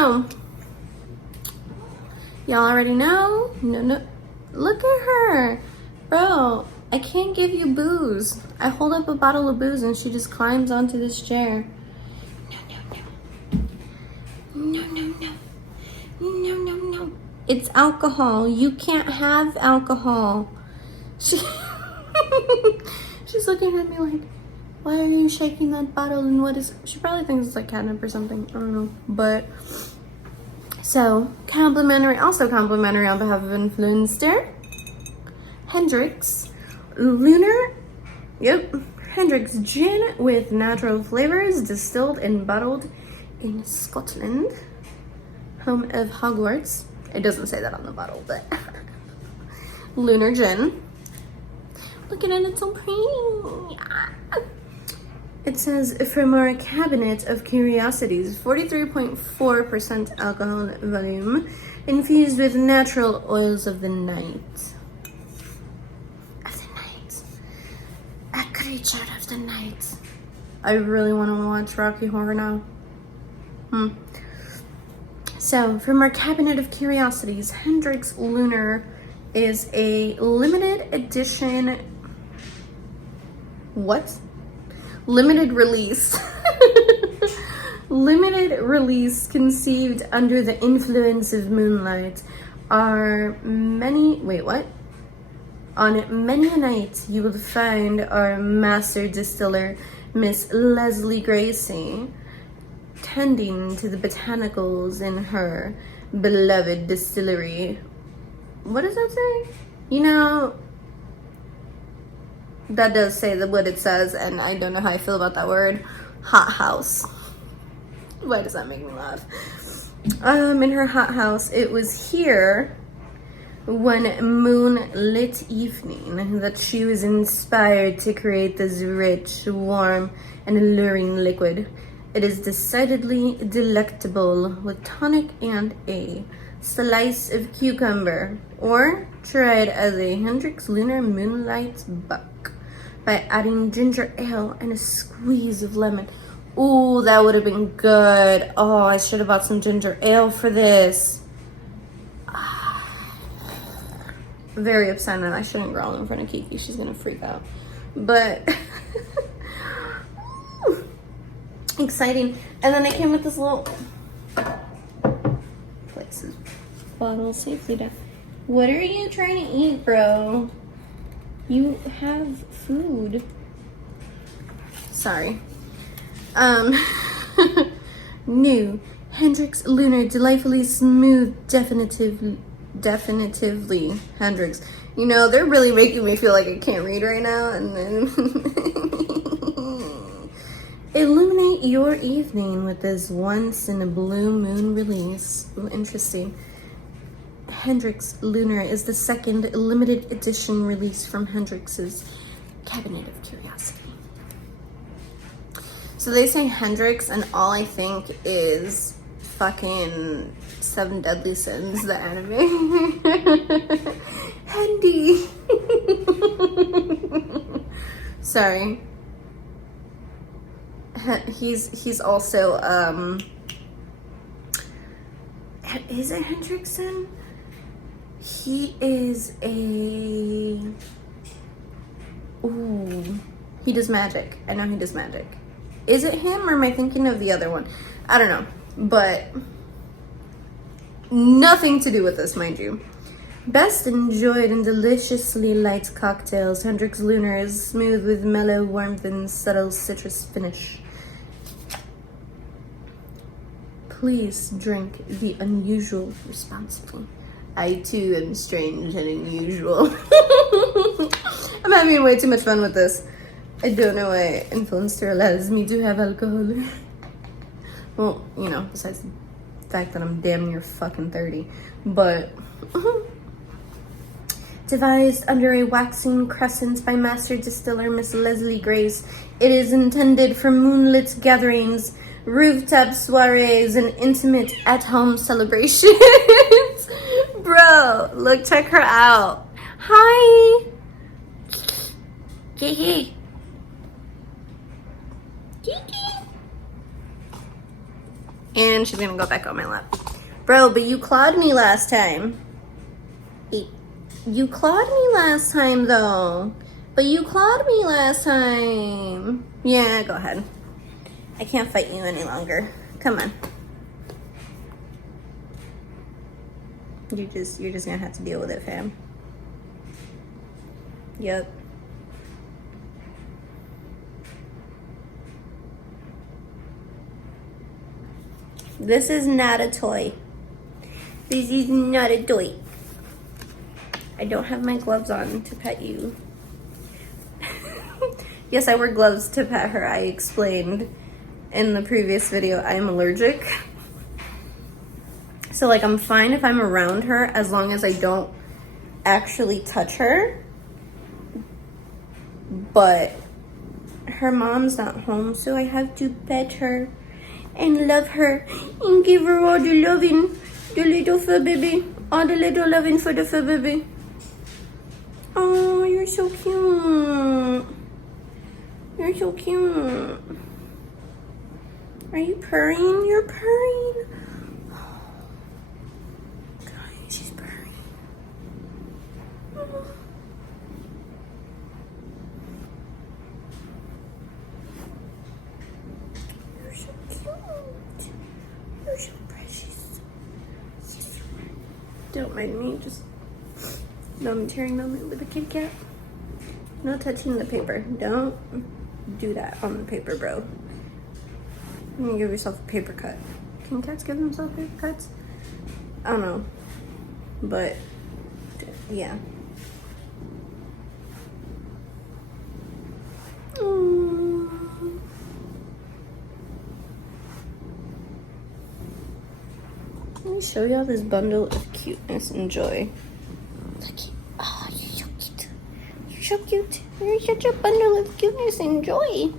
know. Y'all already know? No. Look at her. Bro, I can't give you booze. I hold up a bottle of booze and she just climbs onto this chair. No. It's alcohol. You can't have alcohol. She's looking at me like, why are you shaking that bottle and what is... She probably thinks it's like catnip or something. I don't know. But, so, also complimentary on behalf of Influenster. Hendrick's Lunar. Yep. Hendrick's gin with natural flavors, distilled and bottled in Scotland. Home of Hogwarts. It doesn't say that on the bottle, but... Lunar gin. Look at it, it's so pretty. It says, from our cabinet of curiosities, 43.4% alcohol volume, infused with natural oils of the night. A creature of the night. I really want to watch Rocky Horror now. So, from our cabinet of curiosities, Hendrick's Lunar is a limited edition... What? Limited release. Limited release conceived under the influence of moonlight. On many a night you will find our master distiller, Miss Leslie Gracie, tending to the botanicals in her beloved distillery. What does that say? You know, that does say what it says, and I don't know how I feel about that word. Hot house. Why does that make me laugh? In her hot house, it was here one moonlit evening that she was inspired to create this rich, warm, and alluring liquid. It is decidedly delectable with tonic and a slice of cucumber, or tried as a Hendrick's Lunar Moonlight Buck by adding ginger ale and a squeeze of lemon. Ooh, that would have been good. Oh, I should have bought some ginger ale for this. Very upset, and I shouldn't growl in front of Kiki. She's gonna freak out. But exciting. And then it came with this little places bottle safely down. What are you trying to eat, bro? You have food. Sorry. New Hendrick's Lunar, delightfully smooth, definitively Hendrick's. You know, they're really making me feel like I can't read right now. And then illuminate your evening with this once in a blue moon release. Ooh, interesting. Hendrick's Lunar is the second limited edition release from Hendrick's Cabinet of Curiosity. So they say Hendrick's, and all I think is fucking Seven Deadly Sins, the anime. Hendy. Sorry. He's also is it Hendrickson? He is a... Ooh. He does magic. I know he does magic. Is it him, or am I thinking of the other one? I don't know. But nothing to do with this, mind you. Best enjoyed in deliciously light cocktails, Hendrick's Lunar is smooth with mellow warmth and subtle citrus finish. Please drink the unusual responsibly. I too am strange and unusual. I'm having way too much fun with this. I don't know why Influenster allows me to have alcohol. Well, you know, besides the fact that I'm damn near fucking 30. But devised under a waxing crescent by master distiller Miss Leslie Grace, it is intended for moonlit gatherings, rooftop soirees, and intimate at-home celebrations. Bro, look, check her out. Hi. And she's gonna go back on my lap. Bro, but you clawed me last time. You clawed me last time though. But you clawed me last time. Yeah, go ahead. I can't fight you any longer. Come on. You're just gonna have to deal with it, fam. Yep. This is not a toy. This is not a toy. I don't have my gloves on to pet you. Yes, I wear gloves to pet her. I explained in the previous video I am allergic. So like I'm fine if I'm around her as long as I don't actually touch her. But her mom's not home, so I have to pet her and love her and give her all the loving, the little fur baby, all the little loving for the fur baby. Oh, you're so cute. You're so cute. Are you purring? You're purring. God, she's purring. Oh. You're so cute. You're so precious. Don't mind me, just tearing moment with a Kit Kat. No touching the paper. Don't do that on the paper, bro. You can give yourself a paper cut. Can cats give themselves paper cuts? I don't know. But, yeah. Let me show y'all this bundle of cuteness and joy. Look, oh, you're so cute. You're so cute. You're such a bundle of cuteness and joy.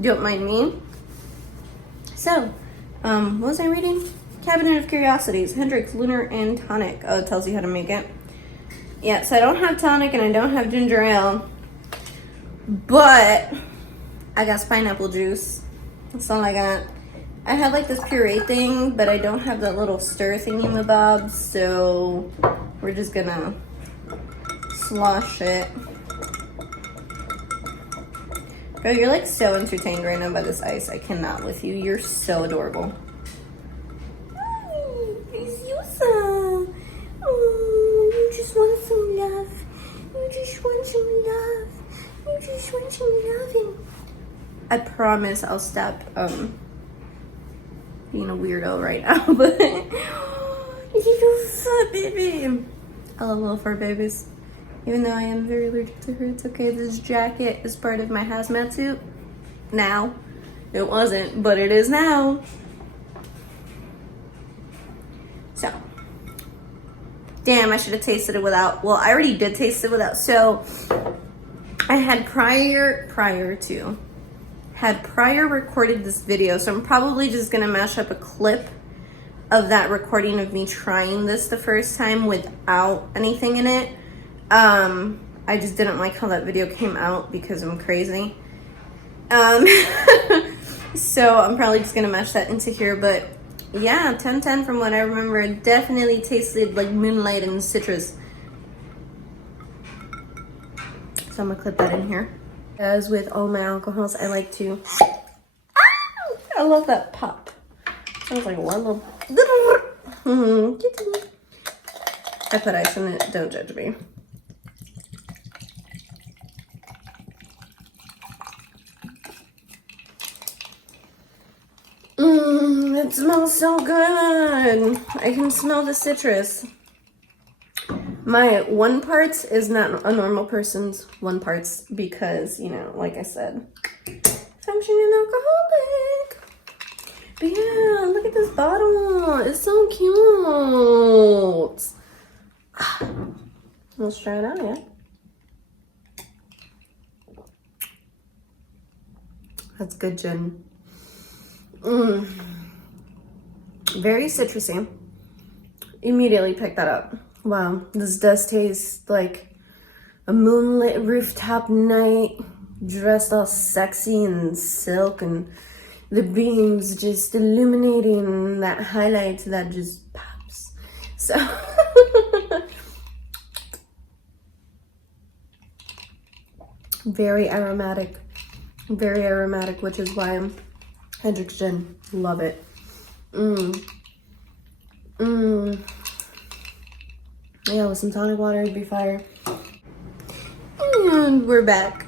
Don't mind me. So, what was I reading? Cabinet of Curiosities, Hendrick, Lunar, and tonic. Oh, it tells you how to make it. Yeah, so I don't have tonic and I don't have ginger ale, but I got pineapple juice. That's all I got. I have like this puree thing, but I don't have that little stir thingy in the bob, so we're just gonna slosh it. Bro, you're like so entertained right now by this ice. I cannot with you. You're so adorable. Hi, preciosa. Oh, you just want some love. You just want some love. You just want some loving. I promise I'll stop being a weirdo right now, but little fur baby. I love little fur babies. Even though I am very allergic to her, it's okay. This jacket is part of my hazmat suit. Now. It wasn't, but it is now. So. Damn, I should have tasted it without. Well, I already did taste it without. So, I had prior recorded this video. So, I'm probably just going to mash up a clip of that recording of me trying this the first time without anything in it. I just didn't like how that video came out because I'm crazy. So I'm probably just gonna mash that into here, but yeah, 10/10 from what I remember. It definitely tasted like moonlight and citrus. So I'm gonna clip that in here. As with all my alcohols, I like to, I love that pop. Sounds like one little, I put ice in it, don't judge me. It smells so good. I can smell the citrus. My 1 part is not a normal person's 1 parts because, you know, like I said, functioning alcoholic. But yeah, look at this bottle. It's so cute. Let's try it out, yeah. That's good gin. Very citrusy. Immediately picked that up. Wow, this does taste like a moonlit rooftop night dressed all sexy in silk and the beams just illuminating that highlight that just pops. So very aromatic, which is why I'm Hendrick's gin. Love it. Yeah, with some tonic water, it'd be fire. And we're back.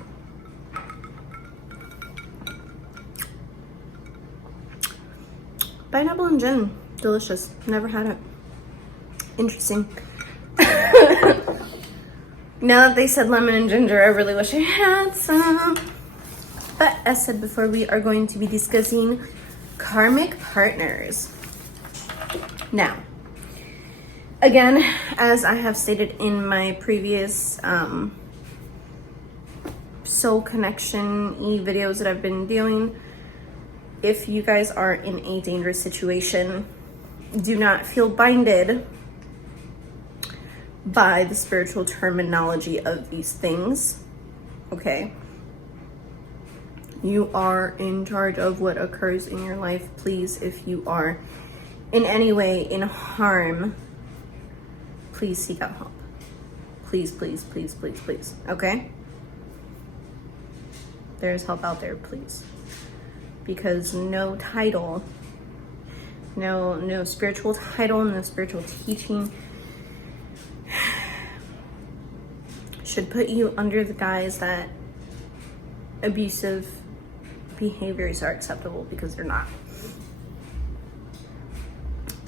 Pineapple and gin, delicious. Never had it. Interesting. Now that they said lemon and ginger, I really wish I had some. But as said before, we are going to be discussing karmic partners. Now, again, as I have stated in my previous soul connection videos that I've been doing, if you guys are in a dangerous situation, do not feel binded by the spiritual terminology of these things, okay? You are in charge of what occurs in your life. Please, if you are in any way in harm, please seek out help. Please, please, please, please, please, okay? There's help out there, please. Because no title, no spiritual title, no spiritual teaching should put you under the guise that abusive behaviors are acceptable, because they're not.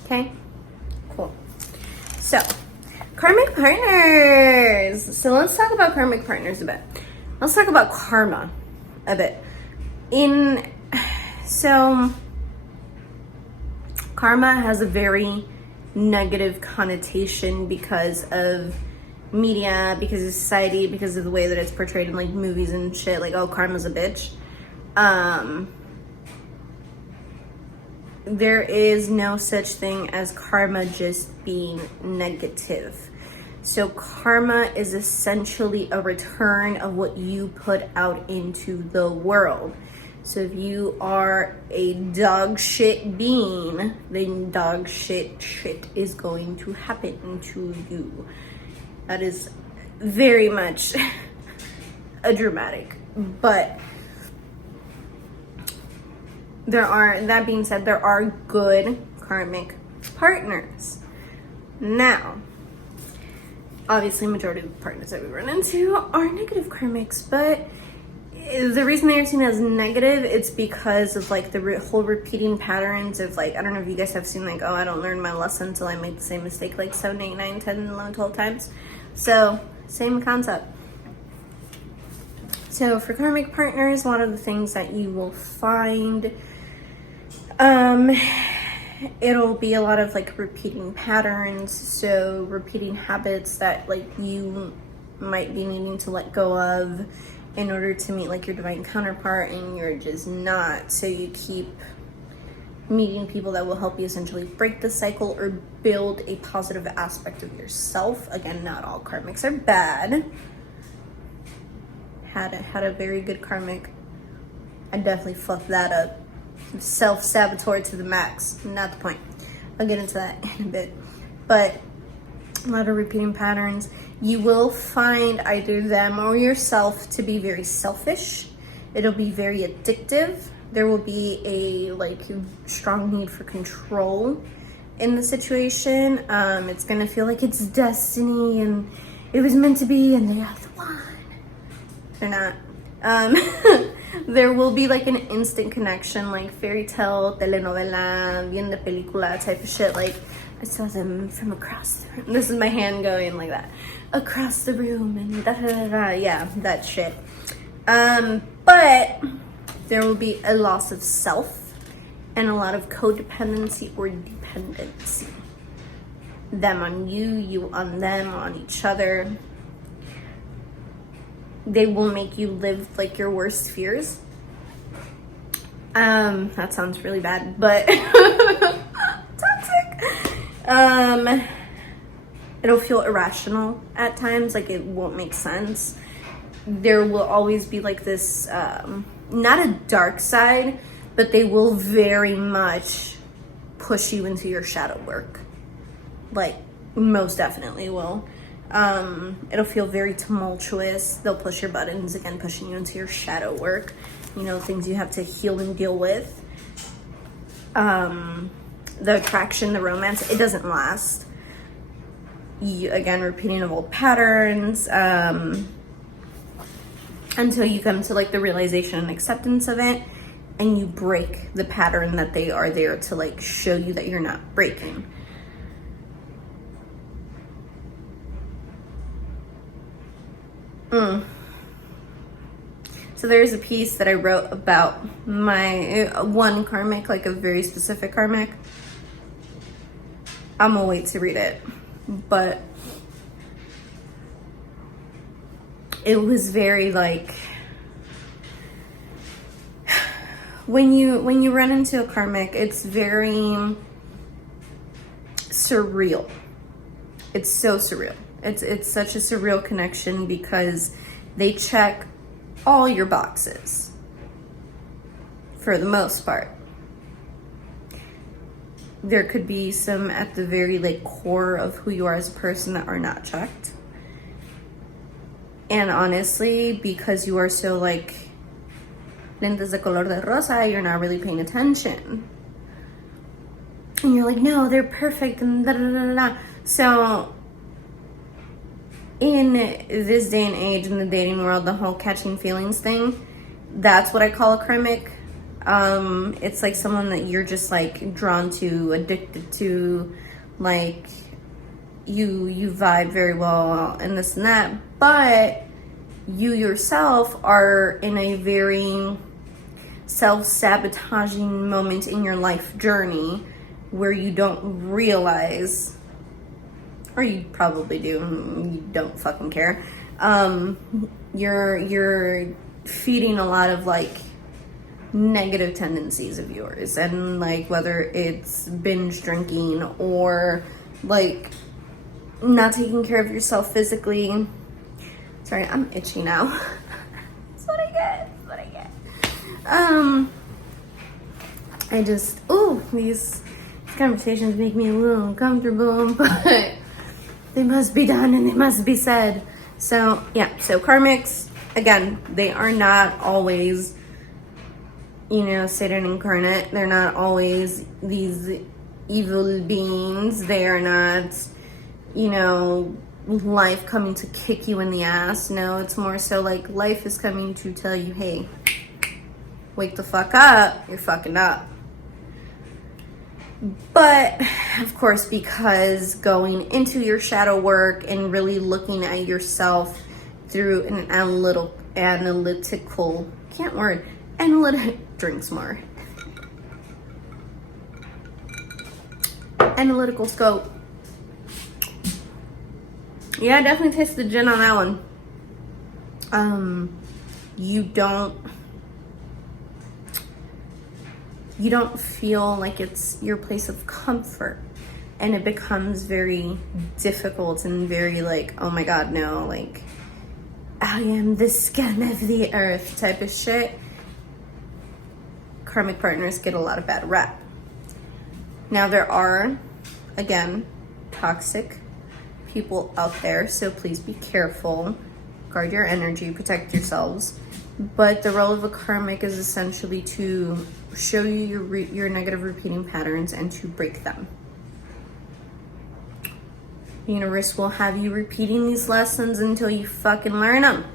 Okay, cool. So, karmic partners. So let's talk about karmic partners a bit. Let's talk about karma a bit. So karma has a very negative connotation because of media, because of society, because of the way that it's portrayed in like movies and shit, like, oh, karma's a bitch. There is no such thing as karma just being negative. So karma is essentially a return of what you put out into the world. So if you are a dog shit being, then dog shit is going to happen to you. That is very much a dramatic, but that being said, there are good karmic partners. Now, obviously majority of the partners that we run into are negative karmics, but the reason they're seen as negative, it's because of like the whole repeating patterns of like, I don't know if you guys have seen like, oh, I don't learn my lesson until I make the same mistake like 7, 8, 9, 10, 11, 12 times. So same concept. So for karmic partners, a lot of the things that you will find, it'll be a lot of like repeating patterns. So repeating habits that like you might be needing to let go of in order to meet like your divine counterpart, and you're just not. So you keep meeting people that will help you essentially break the cycle or build a positive aspect of yourself. Again, not all karmics are bad. Had a very good karmic. I definitely fucked that up. Self-saboteur to the max. Not the point. I'll get into that in a bit. But a lot of repeating patterns. You will find either them or yourself to be very selfish. It'll be very addictive. There will be a like strong need for control in the situation. It's gonna feel like it's destiny and it was meant to be and they are the one. They're not. There will be like an instant connection, like fairy tale, telenovela, bien de película type of shit. Like I saw them from across the room. This is my hand going like that. Across the room and da da da da. Yeah, that shit. But there will be a loss of self and a lot of codependency or dependency. Them on you, you on them, on each other. They will make you live like your worst fears. That sounds really bad, but toxic. It'll feel irrational at times, like it won't make sense. there will always be like this, not a dark side, but they will very much push you into your shadow work. Like, most definitely will. It'll feel very tumultuous. They'll push your buttons, again, pushing you into your shadow work. You know, things you have to heal and deal with. The attraction, the romance, it doesn't last. Again, repeating of old patterns, until you come to like the realization and acceptance of it, and you break the pattern that they are there to like show you that you're not breaking. So there's a piece that I wrote about my one karmic, like a very specific karmic. I'm gonna wait to read it, but it was very like, when you run into a karmic, it's very surreal. It's so surreal. It's such a surreal connection because they check all your boxes for the most part. There could be some at the very like core of who you are as a person that are not checked. And honestly, because you are so like lentes de color de rosa, you're not really paying attention. And you're like, no, they're perfect and da da da da. So in this day and age in the dating world, the whole catching feelings thing, that's what I call a karmic. It's like someone that you're just like drawn to, addicted to, like you vibe very well and this and that, but you yourself are in a very self-sabotaging moment in your life journey where you don't realize, or you probably do, you don't fucking care, you're feeding a lot of like negative tendencies of yours, and like whether it's binge drinking or like not taking care of yourself physically. Sorry, I'm itchy now. That's what I get. That's what I get. I just, these conversations make me a little uncomfortable, but they must be done and they must be said. So yeah, so karmics, again, they are not always, Satan incarnate. They're not always these evil beings. They are not, life coming to kick you in the ass. No, it's more so like life is coming to tell you, hey, wake the fuck up, you're fucking up. But of course, because going into your shadow work and really looking at yourself through an analytical drinks more, analytical scope. Yeah, definitely taste the gin on that one. You don't feel like it's your place of comfort, and it becomes very difficult and very like, oh my god, no, like I am the scum of the earth type of shit. Karmic partners get a lot of bad rap. Now there are, again, toxic people out there, so please be careful, guard your energy, protect yourselves. But the role of a karmic is essentially to show you your negative repeating patterns and to break them. The universe will have you repeating these lessons until you fucking learn them.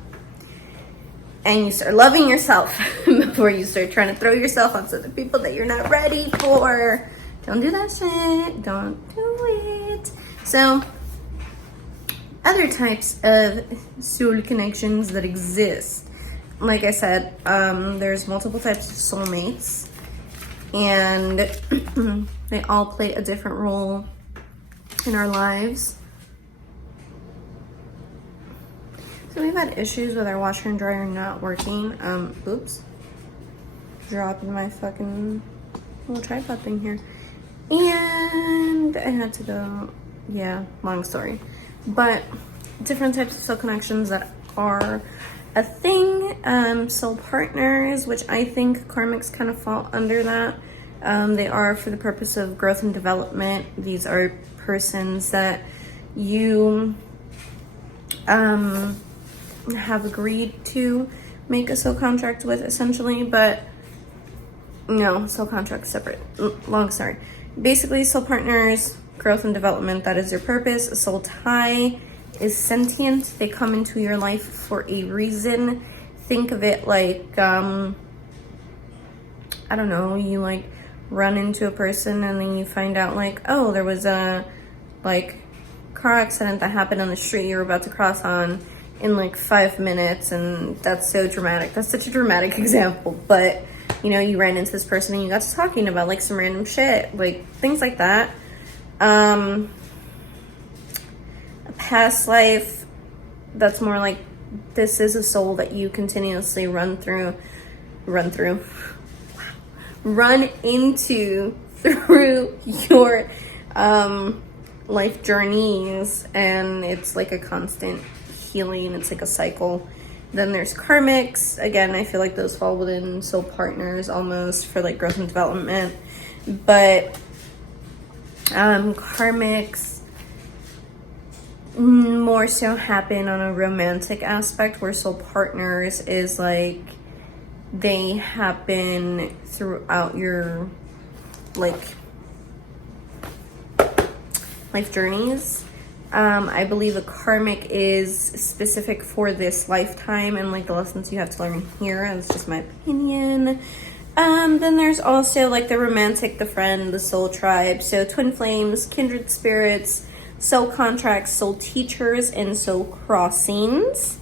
And you start loving yourself before you start trying to throw yourself onto the people that you're not ready for. Don't do that shit. Don't do it. So, other types of soul connections that exist. Like I said, there's multiple types of soulmates, and they all play a different role in our lives. So we've had issues with our washer and dryer not working. Oops. Dropping my fucking little tripod thing here. And I had to go, yeah, long story. But different types of soul connections that are a thing. Soul partners, which I think karmics kind of fall under that. They are for the purpose of growth and development. These are persons that you have agreed to make a soul contract with, essentially, but no, soul contract separate. Long story. Basically, soul partners, growth and development, that is their purpose. A soul tie is sentient. They come into your life for a reason. Think of it like, I don't know, you like run into a person and then you find out like, oh, there was a like car accident that happened on the street you were about to cross on in like 5 minutes, and that's so dramatic. That's such a dramatic example, but you know, you ran into this person and you got to talking about like some random shit, like things like that. A past life, that's more like this is a soul that you continuously run into through your life journeys, and it's like a constant healing. It's like a cycle. Then there's karmics. Again, I feel like those fall within soul partners almost, for like growth and development, but karmics more so happen on a romantic aspect, where soul partners is like they happen throughout your like life journeys. I believe a karmic is specific for this lifetime and like the lessons you have to learn here. That's just my opinion. Then there's also like the romantic, the friend, the soul tribe. So twin flames, kindred spirits, soul contracts, soul teachers, and soul crossings.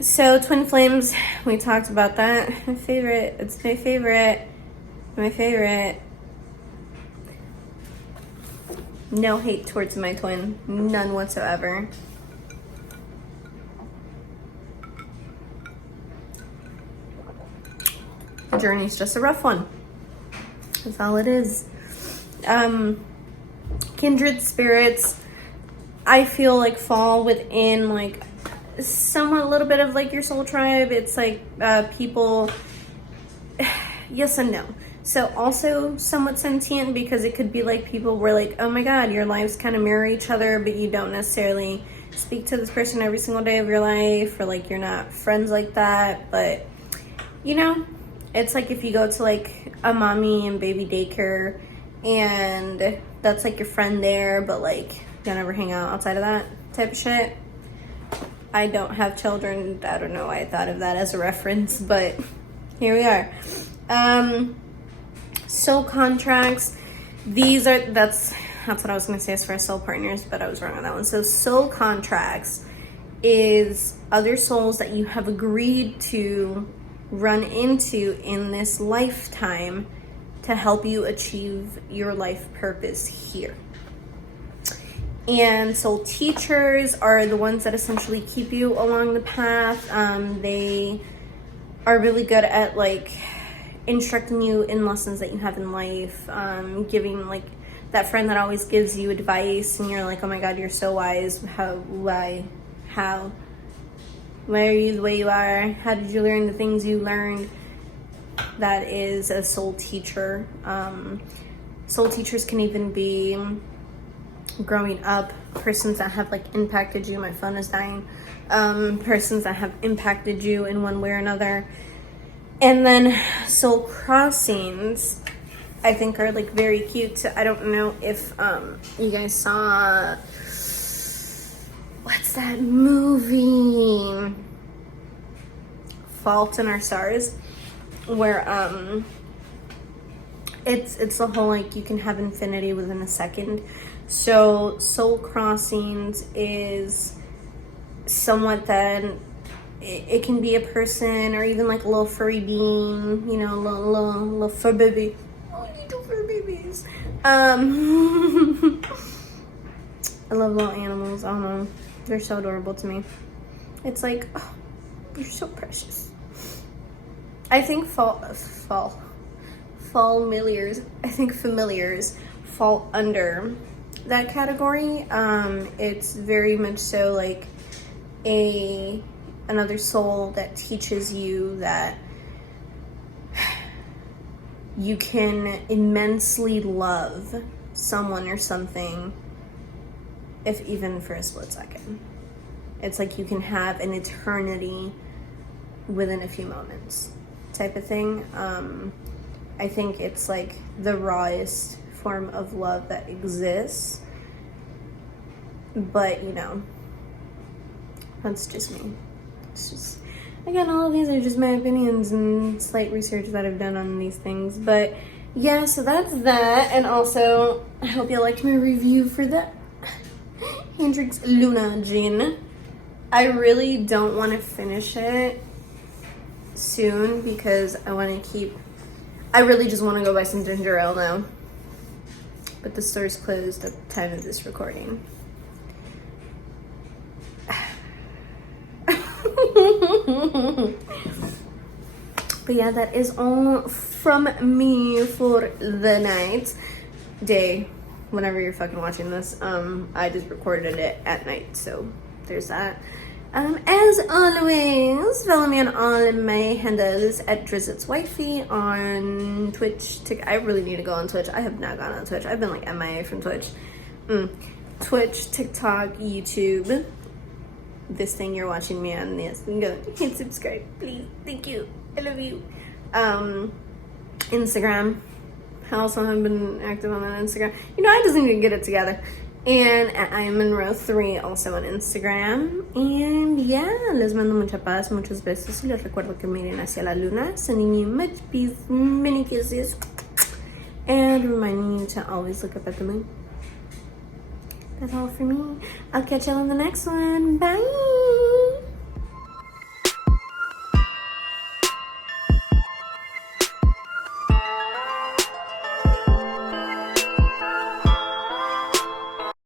So twin flames, we talked about that. My favorite. It's my favorite. My favorite. No hate towards my twin. None whatsoever. The journey's just a rough one. That's all it is. Kindred spirits, I feel like fall within like somewhat a little bit of like your soul tribe. It's like people, yes and no. So also somewhat sentient, because it could be like people where like, oh my god, your lives kind of mirror each other, but you don't necessarily speak to this person every single day of your life, or like you're not friends like that. But you know, it's like if you go to like a mommy and baby daycare and that's like your friend there, but like you don't ever hang out outside of that type of shit. I don't have children. I don't know why I thought of that as a reference, but here we are. Soul contracts. These are, that's what I was going to say as far as soul partners, but I was wrong on that one. So soul contracts is other souls that you have agreed to run into in this lifetime to help you achieve your life purpose here. And soul teachers are the ones that essentially keep you along the path. They are really good at like instructing you in lessons that you have in life, giving like that friend that always gives you advice and you're like, oh my god, you're so wise. Why are you the way you are? How did you learn the things you learned? That is a soul teacher. Soul teachers can even be growing up, persons that have like impacted you. My phone is dying. Persons that have impacted you in one way or another. And then soul crossings, I think, are like very cute. I don't know if you guys saw, what's that movie? Fault in Our Stars, where it's the whole like you can have infinity within a second. So soul crossings is somewhat that it can be a person or even like a little furry being, you know, little fur baby. Oh, little fur babies. I love little animals. I don't know, they're so adorable to me. It's like, oh, you're so precious. I think familiars fall under that category. It's very much so like another soul that teaches you that you can immensely love someone or something, if even for a split second. It's like you can have an eternity within a few moments type of thing. I think it's like the rawest form of love that exists. But, you know, that's just me. It's just, again, all of these are just my opinions and slight research that I've done on these things. But yeah, so that's that. And also, I hope you liked my review for the Hendrick's Lunar gin. I really don't want to finish it soon because I really just want to go buy some ginger ale now. But the store's closed at the time of this recording. But yeah, that is all from me for the night. Day, whenever you're fucking watching this. I just recorded it at night, so there's that. As always, follow me on all of my handles at Drizzit's Wifey on Twitch. I really need to go on Twitch. I have not gone on Twitch. I've been like MIA from Twitch. Twitch, TikTok, YouTube. This thing you're watching me on, yes. Go hit subscribe, please. Thank you. I love you. Instagram. I also have been active on that Instagram. You know, I just need to get it together. And I am in row 3 also on Instagram. And yeah, les mando mucha paz, muchos besos. Y les recuerdo que miren hacia la luna. Sending you much peace, many kisses. And reminding you to always look up at the moon. That's all for me. I'll catch you on the next one. Bye.